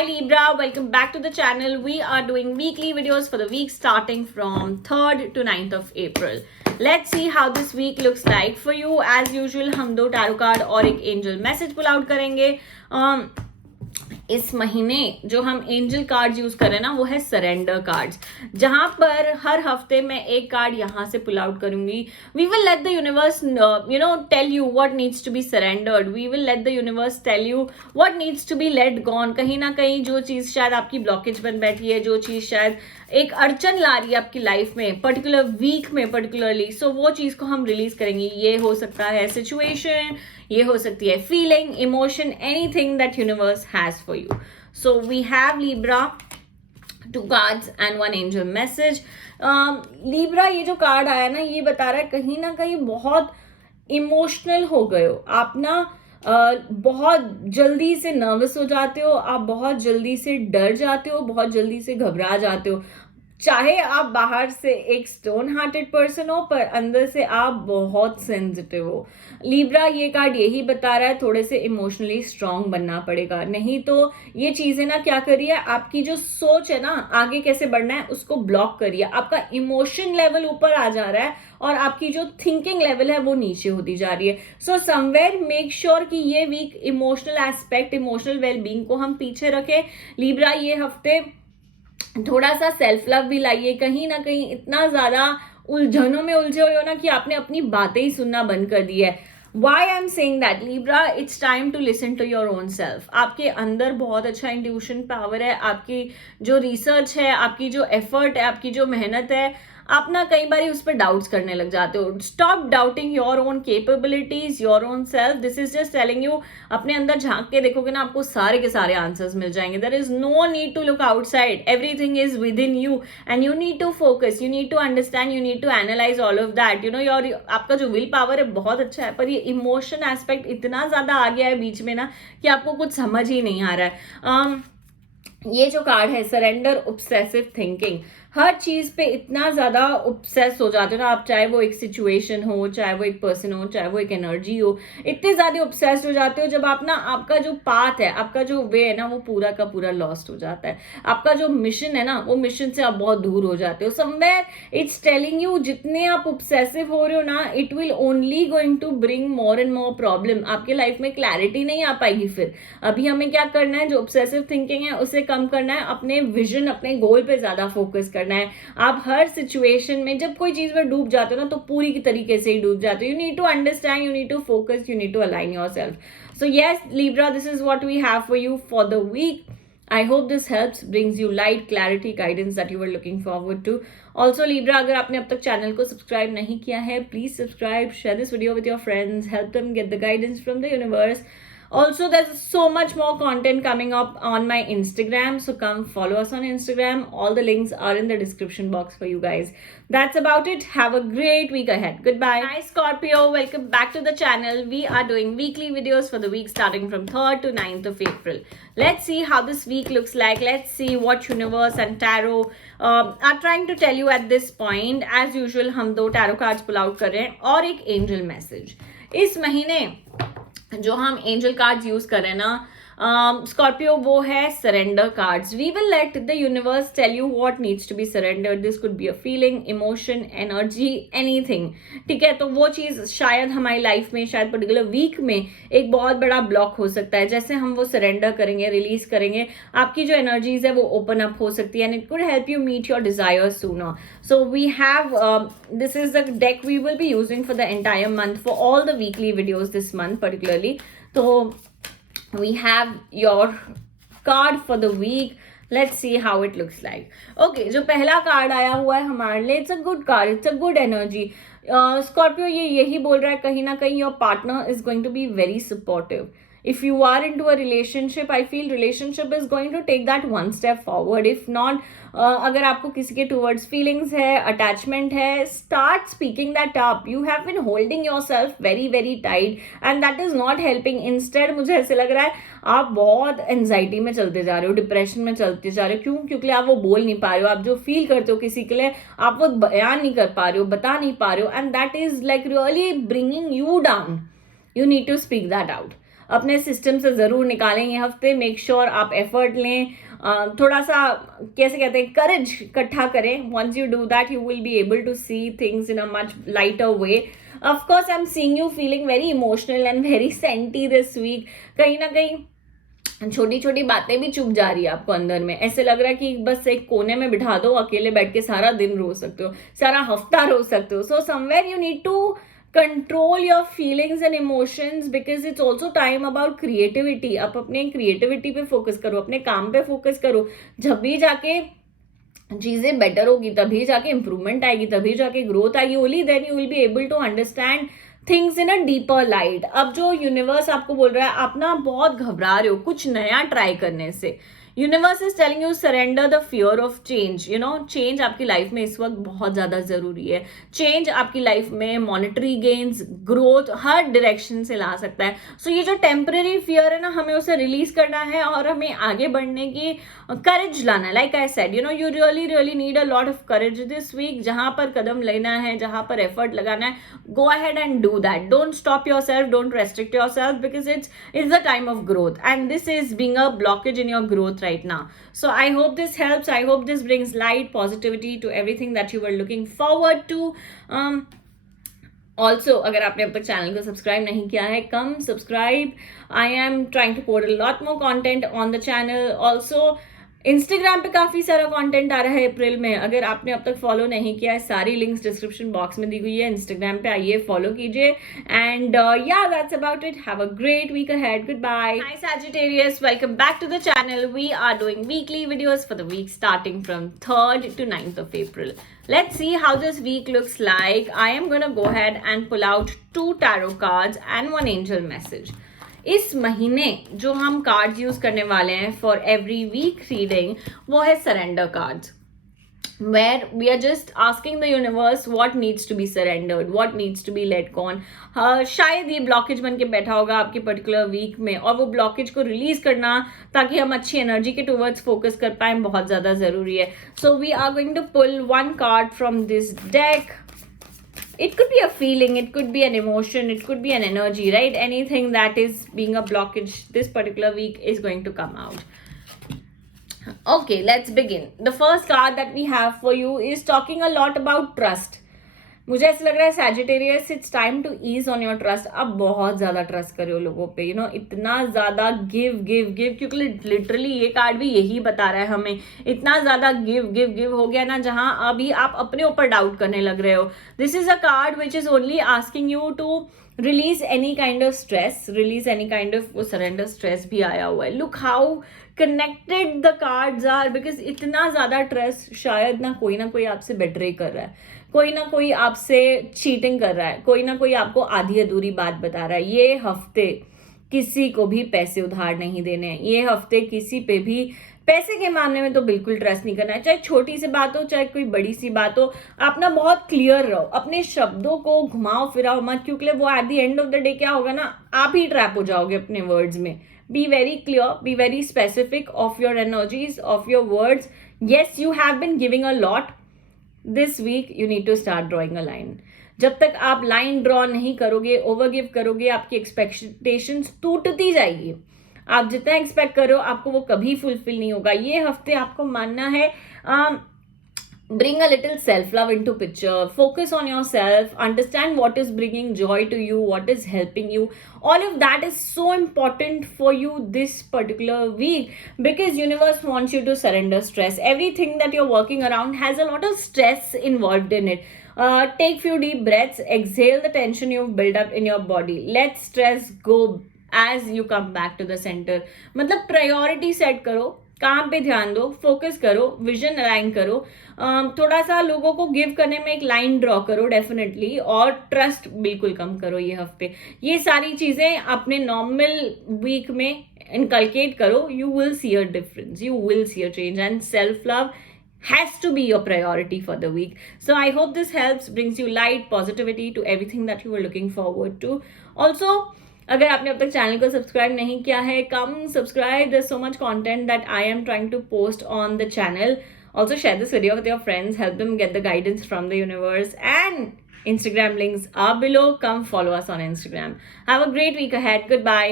Hi Libra, welcome back to the channel. We are doing weekly videos for the week starting from 3rd to 9th of April. Let's see how this week looks like for you. As usual, हम दो tarot card और एक angel message pull out करेंगे. इस महीने जो हम angel cards use कर रहे हैं ना, वो है सरेंडर कार्ड्स, जहां पर हर हफ्ते मैं एक कार्ड यहां से पुल आउट करूंगी. We will let the universe tell you what needs to be surrendered. We will let the universe tell you what needs to be let gone. कहीं ना कहीं जो चीज शायद आपकी ब्लॉकेज बन बैठी है, जो चीज शायद एक अड़चन ला रही है आपकी लाइफ में, पर्टिकुलर वीक में पर्टिकुलरली, सो वो चीज को हम रिलीज करेंगे. ये हो सकता है सिचुएशन, ये हो सकती है feeling, emotion, anything that universe has for you. So we have Libra 2 cards and 1 angel message. Libra ये जो कार्ड आया ना, ये बता रहा है कहीं ना कहीं बहुत इमोशनल हो गए हो आप ना. बहुत जल्दी से नर्वस हो जाते हो आप, बहुत जल्दी से डर जाते हो, बहुत जल्दी से घबरा जाते हो. चाहे आप बाहर से एक स्टोन हार्टेड पर्सन हो, पर अंदर से आप बहुत सेंसिटिव हो. लिब्रा ये कार्ड यही बता रहा है थोड़े से इमोशनली स्ट्रांग बनना पड़ेगा. नहीं तो ये चीजें ना क्या करिए, आपकी जो सोच है ना आगे कैसे बढ़ना है उसको ब्लॉक करिए. आपका इमोशन लेवल ऊपर आ जा रहा है और आपकी जो थिंकिंग लेवल है वो नीचे होती जा रही है. सो समवेयर मेक श्योर कि ये week emotional aspect, emotional wellbeing को हम पीछे रखें. लिब्रा ये हफ्ते थोड़ा सा सेल्फ लव भी लाइए. कहीं ना कहीं इतना ज्यादा उलझनों में उलझे हुए हो ना कि आपने अपनी बातें ही सुनना बंद कर दी है. Why I'm saying that, Libra, it's time to listen to your own self. आपके अंदर बहुत अच्छा इंट्यूशन पावर है. आपकी जो रिसर्च है, आपकी जो एफर्ट है, आपकी जो मेहनत है, आप ना कई बार उस पर डाउट्स करने लग जाते हो. Stop doubting your own capabilities, your own self. This is just telling you, अपने अंदर झांक के देखोगे ना, आपको सारे के सारे आंसर्स मिल जाएंगे. There is no need to look outside. Everything is within you and you need to focus, you need to understand, you need to analyse all of that. You know your आपका जो will power है बहुत अच्छा है, पर ये emotion aspect इतना ज्यादा आ गया है बीच में ना कि आपको कुछ समझ ही नहीं आ रहा है. ये जो कार्ड है सरेंडर ऑब्सेसिव थिंकिंग, हर चीज पे इतना ज्यादा ऑब्सेस हो जाते हो ना आप, चाहे वो एक सिचुएशन हो, चाहे वो एक पर्सन हो, चाहे वो एक एनर्जी हो. इतने ज्यादा ऑब्सेस्ड हो जाते हो जब आप ना, आपका जो पाथ है, आपका जो वे है ना, वो पूरा का पूरा लॉस्ट हो जाता है. आपका जो मिशन है ना, वो मिशन से आप बहुत दूर हो जाते हो. समवेयर इट्स टेलिंग यू, जितने आप ऑब्सेसिव हो रहे हो ना, it will only going to bring more and more problem. आपके लाइफ में क्लैरिटी नहीं आ पाएगी. फिर अभी हमें क्या करना है, जो ऑब्सेसिव थिंकिंग है उसे कम करना है, अपने विजन, अपने गोल पे ज्यादा फोकस करना है. आप हर सिचुएशन में जब कोई चीज में डूब जाते हो ना, तो पूरी की तरीके से ही डूब जाते हो. You need to understand, you need to focus, you need to align yourself. So yes Libra, this is what we have for you for the week. I hope this helps, brings you light, clarity, guidance that you were looking forward to. Also Libra, अगर आपने अब तक channel को subscribe नहीं किया है, please subscribe, share this video with your friends, help them get the guidance from the universe. Also, there's so much more content coming up on my Instagram, so come follow us on Instagram. All the links are in the description box for you guys. That's about it. Have a great week ahead. Goodbye. Hi Scorpio, welcome back to the channel. We are doing weekly videos for the week starting from 3rd to 9th of April. Let's see how this week looks like. Let's see what universe and tarot are trying to tell you at this point. As usual, हम 2 tarot cards pull out कर रहे हैं और एक angel message. इस महीने जो हम एंजल कार्ड्स यूज कर रहे हैं ना स्कॉर्पियो, वो है surrender cards. We will let the universe tell you what needs to be surrendered. This could be a feeling, emotion, energy, anything. ठीक है, तो वो चीज शायद हमारी लाइफ में, शायद पर्टिकुलर वीक में एक बहुत बड़ा ब्लॉक हो सकता है. जैसे हम वो सरेंडर करेंगे, रिलीज करेंगे, आपकी जो एनर्जीज है वो ओपन अप हो सकती है and it could help you meet your desires sooner. So we have this is the deck we will be using for the entire month, for all the weekly videos this month particularly. तो we have your card for the week. Let's see how it looks like. Okay, जो पहला card आया हुआ है हमारे लिए, it's a good card, it's a good energy. Scorpio ये यही बोल रहा है कहीं ना कहीं your partner is going to be very supportive. If you are into a relationship, I feel relationship is going to take that one step forward. If not, अगर आपको किसी के towards feelings है, attachment है, start speaking that up. You have been holding yourself very very tight and that is not helping. Instead मुझे ऐसे लग रहा है आप बहुत एंजाइटी में चलते जा रहे हो, डिप्रेशन में चलते जा रहे हो. क्यों? क्योंकि आप वो बोल नहीं पा रहे हो. आप जो फील करते हो किसी के लिए, आप वो बयान नहीं कर पा रहे हो, बता नहीं पा रहे हो, and that is like really bringing you down. You need to speak that out. अपने सिस्टम से ज़रूर निकालें ये हफ्ते. मेक श्योर आप एफर्ट लें, थोड़ा सा कैसे कहते हैं करेज इकट्ठा करें. Once you do that you will be able to see things in a much lighter way. Of course, I'm seeing you feeling very emotional and very senti this week. कहीं ना कहीं छोटी छोटी बातें भी चुभ जा रही है आपको अंदर में. ऐसे लग रहा है कि बस एक कोने में बिठा दो, अकेले बैठ के सारा दिन रो सकते हो, सारा हफ्ता रो सकते हो. So somewhere you need to control your feelings and emotions because it's also time about creativity. आप अपने creativity पे फोकस करो, अपने काम पे फोकस करो. जब भी जाके चीजें बेटर होगी, तभी जाके इंप्रूवमेंट आएगी, तभी जाके ग्रोथ आएगी. Only then you will be able to understand things in a deeper light. अब जो यूनिवर्स आपको बोल रहा है, आप ना बहुत घबरा रहे हो कुछ नया ट्राई करने से. Universe is telling you surrender the fear of change. You know, change आपकी लाइफ में इस वक्त बहुत ज्यादा जरूरी है. चेंज आपकी लाइफ में मॉनेटरी गेन्स, ग्रोथ हर डायरेक्शन से ला सकता है. सो ये जो टेम्पररी फियर है ना, हमें उसे रिलीज करना है और हमें आगे बढ़ने की करेज लाना है. Like I said, you know, you really really need a lot of courage this week. जहां पर कदम लेना है, जहां पर एफर्ट लगाना है, go ahead and do that. Don't stop your self, don't restrict your self because it's the time of growth and this is being a blockage in your growth right now. So I hope this helps. I hope this brings light, positivity to everything that you were looking forward to. Also, अगर आपने अब तक channel को subscribe नहीं किया है, come subscribe. I am trying to put a lot more content on the channel. Also, Instagram पे काफी सारा कंटेंट आ रहा है अप्रैल में. अगर आपने अब तक फॉलो नहीं किया है, सारी लिंक्स डिस्क्रिप्शन बॉक्स में दी हुई है. इंस्टाग्राम पे आइए, फॉलो कीजिए. And yeah that's about it. Have a great week ahead. Goodbye. Hi Sagittarius, welcome back to the channel. We are doing weekly videos for the week starting from 3rd to 9th of April. Let's see how this week looks like. I am gonna go ahead and pull out 2 tarot cards and 1 angel message. इस महीने जो हम cards use करने वाले हैं for every week reading, वो है surrender cards, where we are just asking the universe what needs to be surrendered, what needs to be let go. शायद ये ब्लॉकेज बन के बैठा होगा आपके पर्टिकुलर वीक में, और वो ब्लॉकेज को रिलीज करना ताकि हम अच्छी एनर्जी के टूवर्ड्स फोकस कर पाए बहुत ज्यादा जरूरी है. So we are going to pull 1 card from this deck. It could be a feeling, it could be an emotion, it could be an energy, right? Anything that is being a blockage this particular week is going to come out. Okay, let's begin. The first card that we have for you is talking a lot about trust. मुझे ऐसा लग रहा है Sagittarius, it's time to ease on your trust. अब बहुत ज्यादा trust करो लोगों पे, यू नो, इतना ज्यादा गिव गिव गिव, क्योंकि लिटरली ये कार्ड भी यही बता रहा है हमें. इतना ज्यादा गिव गिव गिव हो गया ना, जहां अभी आप अपने ऊपर डाउट करने लग रहे हो. This is a card which is only asking you to release any kind of stress, release any kind of, वो सरेंडर स्ट्रेस भी आया हुआ है. Look how connected the cards are, because इतना ज्यादा ट्रस्ट शायद ना कोई आपसे बेट्रे कर रहा है, कोई ना कोई आपसे चीटिंग कर रहा है, कोई ना कोई आपको आधी अधूरी बात बता रहा है. ये हफ्ते किसी को भी पैसे उधार नहीं देने हैं. ये हफ्ते किसी पे भी पैसे के मामले में तो बिल्कुल ट्रस्ट नहीं करना है, चाहे छोटी सी बात हो चाहे कोई बड़ी सी बात हो. आप ना बहुत क्लियर रहो, अपने शब्दों को घुमाओ फिराओ मत, क्योंकि वो at the end of the day क्या होगा ना, आप ही ट्रैप हो जाओगे अपने वर्ड्स में. Be very clear, be very specific of your energies, of your words. Yes, you have been giving a lot. This week you need to start drawing a line. जब तक आप लाइन ड्रॉ नहीं करोगे, ओवरगिव करोगे, आपकी expectations टूटती जाएगी. आप जितना एक्सपेक्ट करो आपको वो कभी फुलफिल नहीं होगा. ये हफ्ते आपको मानना है, bring a little self-love into picture, focus on yourself, understand what is bringing joy to you, what is helping you. All of that is so important for you this particular week because universe wants you to surrender stress. Everything that you're working around has a lot of stress involved in it. Take few deep breaths, exhale the tension you've built up in your body. Let stress go as you come back to the center. मतलब priority set करो, काम पे ध्यान दो, focus करो, vision align करो, थोड़ा सा लोगों को गिव करने में एक लाइन ड्रॉ करो डेफिनेटली, और ट्रस्ट बिल्कुल कम करो ये हफ्ते. ये सारी चीजें अपने नॉर्मल वीक में इनकलकेट करो. You will see a difference, you will see a change, and self-love has to be your priority for the week. So I hope this helps, brings you light, positivity to everything that you were looking forward to. Also, अगर आपने अब तक channel को subscribe नहीं किया है, come subscribe. There so much content that I am trying to post on the channel. Also share this video with your friends, help them get the guidance from the universe, and Instagram links are below. Come follow us on Instagram. Have a great week ahead. Goodbye.